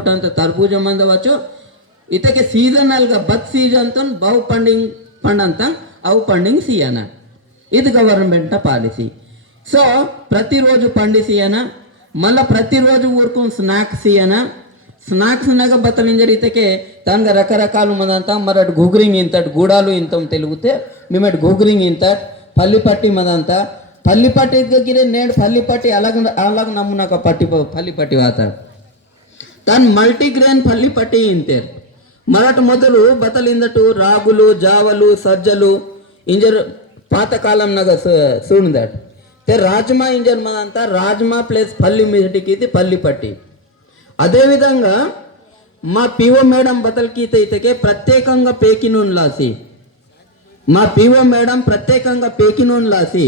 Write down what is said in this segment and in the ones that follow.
ಪುಟಂತ ತರ್ಬೂಜ ಮಂದವಚು ಇತಕ್ಕೆ ಸೀಸನಲ್ಗ బత్ season ತನ್ funding ಪಂಡಿಂಗ್ ಪಂಡಂತ ಅವು funding ಸಿಯನ ఇది గవర్నమెంట్ పాలసీ. సో ప్రతిరోజు పండి సీయన మళ్ళా ప్రతిరోజు ఊరుకు స్నాక్స్ సీయన. స్నాక్స్ నగ బతలింజ రీతకే తనగా రకరకాలు మదంతా మరటి గుగ్రింగ్ ఇంతటి గూడాలు ఇంత తెలుగుతే మేమటి గుగ్రింగ్ ఇంత పల్లిపట్టి మదంతా. పల్లిపట్టి గిరే నేడు పల్లిపట్టి అలాగ అలాగ నమ్మునాక పట్టి పల్లిపట్టి వాతావరణం. ತಾನು ಮಲ್ಟಿಗ್ರೇನ್ ಪಲ್ಲಿ ಪಟ್ಟಿ ಇಂತೇರ್ ಮರಟ ಮೊದಲು ಬತಲಿಂದಟು ರಾಗುಲು ಜಾವಲು ಸಜ್ಜಲು ಇಂಜರ್ ಪಾತಕಾಲಂನಾಗ ಸುಣ್ದಾಟ್ ತೆ రాజ్మా ఇంజన్ మదంతా రాజ్మా ప్లస్ పల్లి మీదటికి ఇది పల్లి పట్టి. అదేవిధంగా మా పిఓ మేడం బతల్కీత ఇతకే ప్రత్యేకంగా పేకినూన్ లాసి. మా పిఓ మేడం ప్రత్యేకంగా పేకినూన్ లాసి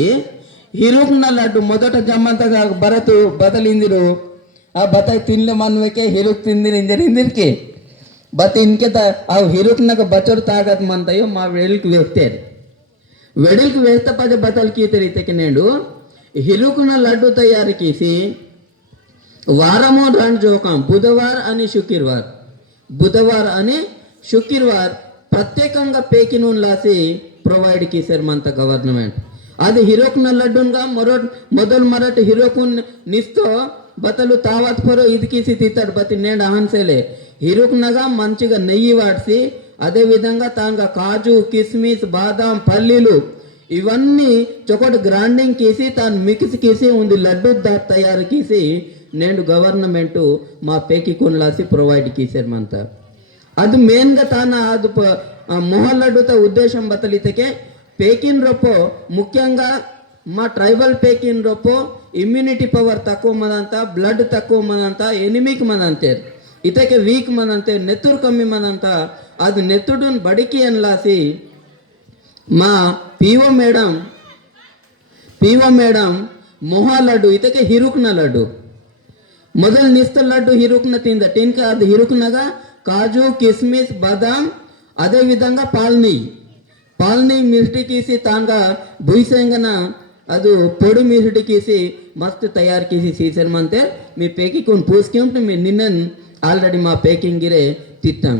హిరుగ్న లడ్డు మొదట జమ్మంతగా భరతు బతలిందిరు. ಆ ಬತ ತಿನ್ಲೆ ಮನ್ವಕ್ಕೆ ಹಿರುಕ್ ತಿಂದಿರಿ ಇಂದಿರಿ ಇಂದಿರ್ಕೆ ಬತ್ ಇನ್ಕೆ ತ ಅವು ಹಿರುಕ್ನಾಗ ಬಚರು ತಾಗತ್ ಮಂತಯೋ మా వెడిల్కి వేస్తారు వెడిల్కి వేస్తే పది బతలకి ఇతరు ఇతకి నేడు హిరుకున లడ్డు తయారు చేసి వారము రెండు జోకం బుధవార్ అని శుక్రవార్ బుధవార్ అని శుక్రవార్ ప్రత్యేకంగా పేకి నూనె లాసి ప్రొవైడ్ చేశారు మన గవర్నమెంట్ అది హిరోకున లడ్డుగా మరో మొదలు మరటి హిరోకున్ నిస్తో బతలు తావత్ పరో ఇదికీసి తీతాడు బతి నేను అహన్సేలే ఇరుకునగా మంచిగా నెయ్యి వాడిసి అదేవిధంగా తానుగా కాజు కిస్మిస్ బాదాం పల్లీలు ఇవన్నీ చొకటి గ్రాండింగ్ చేసి తాను మిక్స్ చేసి ఉంది లడ్డు దా తయారు చేసి నేను గవర్నమెంట్ మా పేకి కొనలాసి ప్రొవైడ్ చేశారు మనంత అది మెయిన్గా తాను అది మొహల్లడ్డుతో ఉద్దేశం బతలితకే పేకిన్ రొప్పో ముఖ్యంగా మా ట్రైబల్ పేకిన్ రొప్పో ఇమ్యూనిటీ పవర్ తక్కువ మదంత బ్లడ్ తక్కువ మదంత ఎనిమికి మదంతే ఇతకి వీక్ మదంతే నెత్తురు కమ్మి మదంత అది నెత్తుడు బడికి అనిలాసి మా పీవో మేడం పీవో మేడం మొహా లడ్డు ఇతకి హిరుకున లడ్డు. మొదలు నిస్త లడ్డు హిరుకున తింద టిన్క అది హిరుకునగా కాజు కిస్మిస్ బదాం అదే విధంగా పాలనీ పాలనీ నెయ్యి మిల్టీ తీసి తాంగా భూసంగన ಅದು పొడి మిర్టికీసి మస్తు తయారు చేసి సీసర్ మంతే మీ పేకి కొన్ని పూసుకుంటే మీ నిన్న ఆల్రెడీ మా పేకింగ్ గిరే తిట్టాం